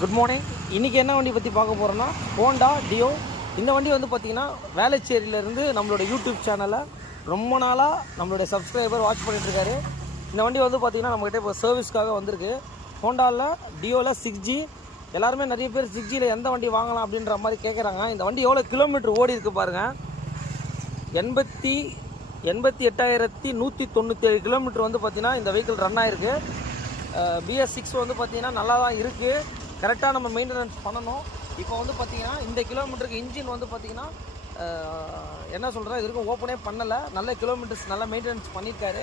Good morning. இன்றைக்கி என்ன வண்டி பற்றி பார்க்க போகிறோன்னா ஹோண்டா டியோ. இந்த வண்டி வந்து பார்த்திங்கன்னா வேளச்சேரியிலேருந்து நம்மளோட யூடியூப் சேனலை ரொம்ப நாளாக நம்மளுடைய சப்ஸ்கிரைபர் வாட்ச் பண்ணிட்டுருக்காரு. இந்த வண்டி வந்து பார்த்திங்கன்னா நம்மகிட்ட இப்போ சர்வீஸ்க்காக வந்திருக்கு. ஹோண்டாவில் டியோவில் 6G. எல்லாருமே நிறைய பேர் 6Gயில் எந்த வண்டி வாங்கலாம் அப்படின்ற மாதிரி கேட்குறாங்க. இந்த வண்டி எவ்வளோ கிலோமீட்டர் ஓடி இருக்குது பாருங்கள். 88,197 கிலோமீட்டர் வந்து பார்த்திங்கன்னா இந்த வெஹிக்கிள் ரன் ஆகிருக்கு. BS6 வந்து பார்த்திங்கன்னா நல்லா தான் இருக்குது. கரெக்டாக நம்ம மெயின்டெனன்ஸ் பண்ணணும். இப்போ வந்து பார்த்திங்கன்னா இந்த கிலோமீட்டருக்கு இன்ஜின் வந்து பார்த்திங்கன்னா என்ன சொல்கிறேன், இது வரைக்கும் ஓப்பனே பண்ணலை. நல்ல கிலோமீட்டர்ஸ் நல்லா மெயின்டெனன்ஸ் பண்ணியிருக்காரு.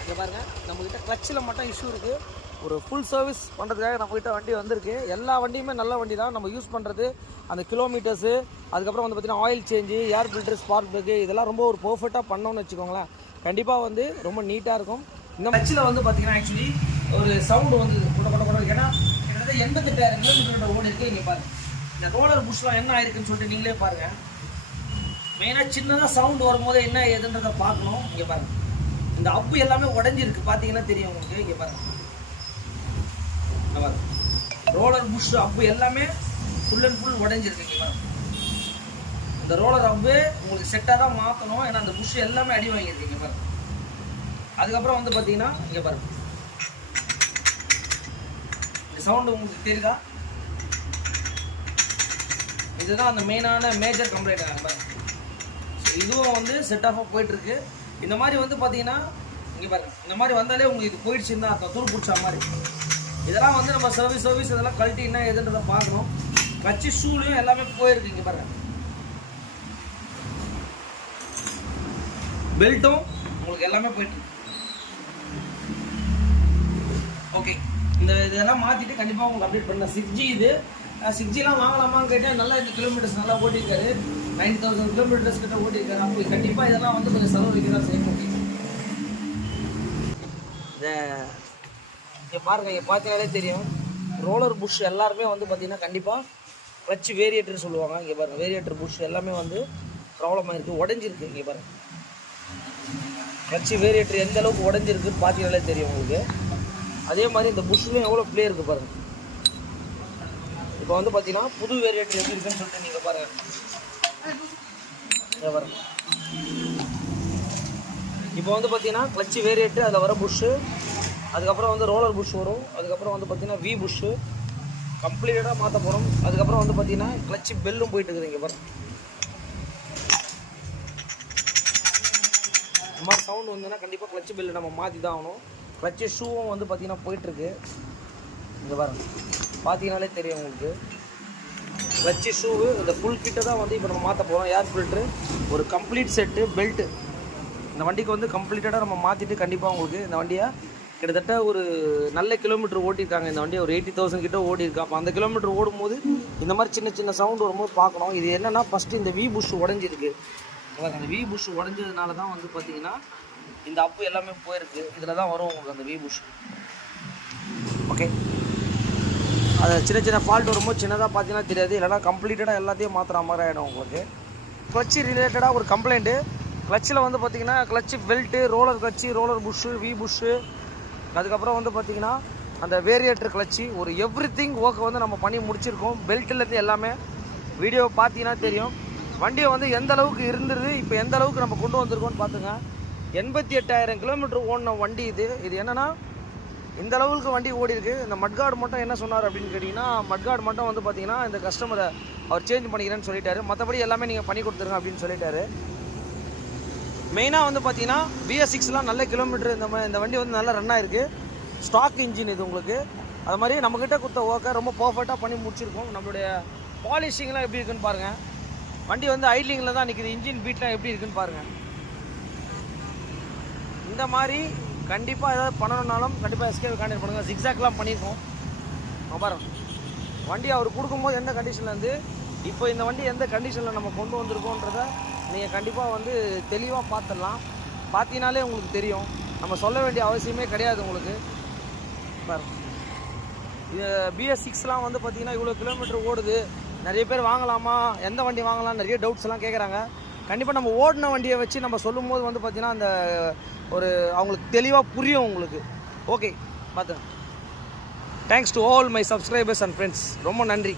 இங்கே பாருங்கள், நம்மக்கிட்ட கிளச்சில் மட்டும் இஷ்யூ இருக்குது. ஒரு ஃபுல் சர்வீஸ் பண்ணுறதுக்காக நம்மக்கிட்ட வண்டி வந்திருக்கு. எல்லா வண்டியுமே நல்ல வண்டி தான். நம்ம யூஸ் பண்ணுறது அந்த கிலோமீட்டர்ஸு, அதுக்கப்புறம் வந்து பார்த்திங்கன்னா oil change, air filter, spark plug, இதெல்லாம் ரொம்ப ஒரு பர்ஃபெக்டாக பண்ணோன்னு வச்சுக்கோங்களேன். கண்டிப்பாக வந்து ரொம்ப நீட்டாக இருக்கும். இந்த கிளச்சில் வந்து பார்த்திங்கன்னா ஆக்சுவலி ஒரு சவுண்டு வந்து கொட ஏன்னா 88,000 கிலோமீட்டர் ஓடி இருக்கு. இங்கே பாருங்கள், இந்த ரோலர் புஷ்லாம் என்ன ஆயிருக்குன்னு சொல்லிட்டு நீங்களே பாருங்கள். மெயினாக சின்னதாக சவுண்டு வரும்போது என்ன ஏதுன்றதை பார்க்கணும். இங்கே பாருங்கள், இந்த அப்பு எல்லாமே உடஞ்சிருக்கு, பார்த்தீங்கன்னா தெரியும் உங்களுக்கு. இங்கே பாருங்கள், ரோலர் புஷ் அப்பு எல்லாமே ஃபுல் அண்ட் ஃபுல் உடஞ்சிருக்கு. இங்கே பாருங்கள், இந்த ரோலர் அப்பு உங்களுக்கு செட்டாக தான் மாற்றணும். ஏன்னா அந்த புஷ் எல்லாமே அடி வாங்கியிருக்கு. இங்கே பாருங்கள். அதுக்கப்புறம் வந்து பார்த்தீங்கன்னா இங்கே பாருங்கள், சவுண்டு உங்களுக்கு தெரியுதா? இதுதான் அந்த மெயினான மேஜர் கம்ப்ளைண்ட். இதுவும் வந்து செட் ஆஃபாக போயிட்டுருக்கு. இந்த மாதிரி வந்து பார்த்தீங்கன்னா இங்கே பாருங்கள், இந்த மாதிரி வந்தாலே உங்களுக்கு இது போயிடுச்சுன்னு தான் அர்த்தம், தூள் பிடிச்ச மாதிரி. இதெல்லாம் வந்து நம்ம சர்வீஸ் இதெல்லாம் கழட்டி என்ன எதுன்றதை பார்க்கணும். கட்சி ஷூலையும் எல்லாமே போயிருக்கு. இங்கே பாருங்கள், பெல்ட்டும் உங்களுக்கு எல்லாமே போயிட்டு. ஓகே, இதெல்லாம் மாற்றிட்டு கண்டிப்பாக உங்களுக்கு அப்டேட் பண்ணலாம். 6G இது 6Gலாம் வாங்கலாமான்னு கேட்டால் நல்லா இந்த கிலோமீட்டர்ஸ் நல்லா ஓட்டியிருக்காரு. 9,000 கிலோமீட்டர்ஸ் கிட்ட ஓட்டியிருக்காரு. அப்போ கண்டிப்பாக இதெல்லாம் வந்து கொஞ்சம் செலவழிக்க தான் செய்ய முடியும். இங்கே பாருங்கள், இங்கே பார்த்தீங்கன்னாலே தெரியும். ரோலர் புஷ் எல்லாருமே வந்து பார்த்திங்கன்னா கண்டிப்பாக கிளச் வேரியேட்டர் சொல்லுவாங்க. இங்கே பாருங்கள், வேரியேட்டர் புஷ் எல்லாமே வந்து ப்ராப்ளமாக இருக்குது, உடஞ்சிருக்கு. இங்கே பாருங்கள், கிளச் வேரியேட்டர் எந்த அளவுக்கு உடஞ்சிருக்குன்னு பார்த்தீங்கன்னாலே தெரியும் உங்களுக்கு. அதே மாதிரி இந்த புஷ்லையும் எவ்வளோ ப்ளே இருக்குது பாருங்கள். இப்போ வந்து பார்த்தீங்கன்னா புது வேரியேட்டர் எப்படி இருக்குன்னு சொல்லிட்டு நீங்கள் பாருங்கள். பாருங்கள், இப்போ வந்து பார்த்தீங்கன்னா கிளச்சு வேரியேட்டர், அதில் வர புஷ்ஷு, அதுக்கப்புறம் வந்து ரோலர் புஷ் வரும், அதுக்கப்புறம் வந்து பார்த்தீங்கன்னா வி புஷ்ஷு கம்ப்ளீட்டாக மாற்ற போகிறோம். அதுக்கப்புறம் வந்து பார்த்தீங்கன்னா கிளச்சு பெல்லும் போயிட்டு இருக்குது. இங்கே பாருங்கள், இந்த மாதிரி சவுண்டு வந்ததுன்னா கண்டிப்பாக கிளச்சு பெல்லு நம்ம மாற்றி தான் ஆகணும். கிளச்சு ஷூவும் வந்து பார்த்திங்கன்னா போயிட்டுருக்கு. இங்கே பாருங்கள், பார்த்தீங்கனாலே தெரியும் உங்களுக்கு. கிளச்சு ஷூவு இந்த ஃபுல் கிட்ட தான் வந்து இப்போ நம்ம மாற்ற போகிறோம். ஏர் ஃபில்ட்ரு, ஒரு கம்ப்ளீட் செட்டு, பெல்ட்டு, இந்த வண்டிக்கு வந்து கம்ப்ளீட்டடாக நம்ம மாற்றிட்டு கண்டிப்பாக உங்களுக்கு இந்த வண்டியை கிட்டத்தட்ட ஒரு நல்ல கிலோமீட்டர் ஓட்டியிருக்காங்க. இந்த வண்டியை ஒரு 80,000 கிட்ட ஓடிருக்கு. அப்போ அந்த கிலோமீட்டர் ஓடும்போது இந்த மாதிரி சின்ன சின்ன சவுண்டு வரும்போது பார்க்கணும். இது என்னென்னா ஃபஸ்ட்டு இந்த வி புஷ் உடஞ்சிருக்கு. அந்த வி புஷ் உடஞ்சதுனால தான் வந்து பார்த்திங்கன்னா இந்த அப்பு எல்லாமே போயிருக்கு. இதில் தான் வரும் உங்களுக்கு அந்த வி புஷ். ஓகே, அது சின்ன சின்ன ஃபால்ட் வரும்போது சின்னதாக பார்த்தீங்கன்னா தெரியாது, இல்லைனா கம்ப்ளீட்டடாக எல்லாத்தையும் மாற்றுற மாதிரி ஆகிடும் உங்களுக்கு. கிளச்சு ரிலேட்டடாக ஒரு கம்ப்ளைண்ட்டு. கிளச்சில் வந்து பார்த்திங்கன்னா clutch belt, roller clutch, roller bush, V bush, அதுக்கப்புறம் வந்து பார்த்திங்கன்னா அந்த வேரியேட்டர் கிளச்சு, ஒரு எவ்ரிதிங் ஒர்க் வந்து நம்ம பண்ணி முடிச்சிருக்கோம். பெல்ட்லேருந்து எல்லாமே வீடியோ பார்த்தீங்கன்னா தெரியும். வண்டியை வந்து எந்த அளவுக்கு இருந்துருது, இப்போ எந்த அளவுக்கு நம்ம கொண்டு வந்திருக்கோம்னு பார்த்துங்க. 88,000 கிலோமீட்டர் ஓடின வண்டி இது. இது என்னென்னா இந்த அளவுக்கு வண்டி ஓடி இருக்குது. இந்த மட்கார்டு மட்டும் என்ன சொன்னார் அப்படின்னு கேட்டிங்கன்னா, மட்கார்டு மட்டும் வந்து பார்த்திங்கன்னா இந்த கஸ்டமரை அவர் சேஞ்ச் பண்ணிக்கிறேன்னு சொல்லிட்டாரு. மற்றபடி எல்லாமே நீங்கள் பண்ணி கொடுத்துருங்க அப்படின்னு சொல்லிட்டாரு. மெயினாக வந்து பார்த்திங்கன்னா BS6லாம் நல்ல கிலோமீட்டர் இந்த வண்டி வந்து நல்லா ரன் ஆகிருக்கு. ஸ்டாக் இன்ஜின் இது உங்களுக்கு. அது மாதிரி நம்மக்கிட்ட கொடுத்த ஒர்க்கை ரொம்ப பர்ஃபெக்டாக பண்ணி முடிச்சிருக்கோம். நம்மளுடைய பாலிஷிங்லாம் எப்படி இருக்குன்னு பாருங்கள். வண்டி வந்து ஐட்லிங்கில் தான் நிற்கிது. இன்ஜின் பீட்லாம் எப்படி இருக்குன்னு பாருங்கள். இந்த மாதிரி கண்டிப்பாக ஏதாவது பண்ணணுன்னாலும் கண்டிப்பாக எஸ்கேவை கான்டெக்ட் பண்ணுங்கள். ஜிக்ஸாக்லாம் பண்ணியிருக்கோம். பாருங்கள், வண்டி அவர் கொடுக்கும்போது எந்த கண்டிஷன்லேருந்து இப்போ இந்த வண்டி எந்த கண்டிஷனில் நம்ம கொண்டு வந்திருக்கோன்றதை நீங்கள் கண்டிப்பாக வந்து தெளிவாக பார்த்துடலாம். பார்த்தீங்கனாலே உங்களுக்கு தெரியும். நம்ம சொல்ல வேண்டிய அவசியமே கிடையாது உங்களுக்கு. பாருங்கள், இது BS6லாம் வந்து பார்த்திங்கன்னா இவ்வளோ கிலோமீட்டர் ஓடுது. நிறைய பேர் வாங்கலாமா, எந்த வண்டி வாங்கலாம், நிறைய டவுட்ஸ் எல்லாம் கேட்குறாங்க. கண்டிப்பாக நம்ம ஓடின வண்டியை வச்சு நம்ம சொல்லும்போது வந்து பார்த்திங்கன்னா அந்த ஒரு அவங்களுக்கு தெளிவாக புரியும் உங்களுக்கு. ஓகே, பார்த்துங்க. Thanks to all my subscribers and friends. ரொம்ப நன்றி.